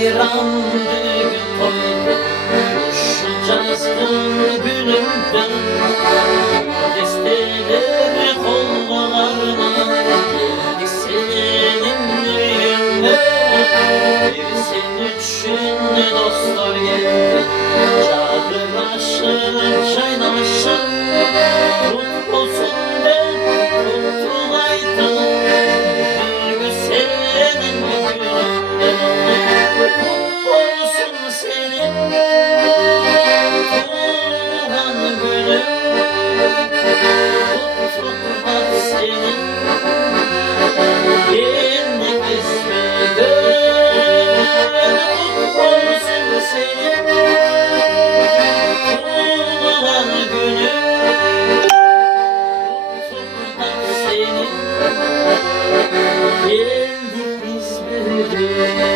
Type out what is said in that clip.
bayram bir gün koydu şu cazgın günümden. Desteleri kollarına geldik senin düğünde. Bir sen için dostlar geldi, çağrılaşır çaynaşır. Tut olsun de tuttulaydı bir gün senin gününde. Mutlu olsun senin tuğlan günün. Tutmak senin yendik ismi gönül. Mutlu olsun senin tuğlan günün. Tutmak senin yendik biz bir gün.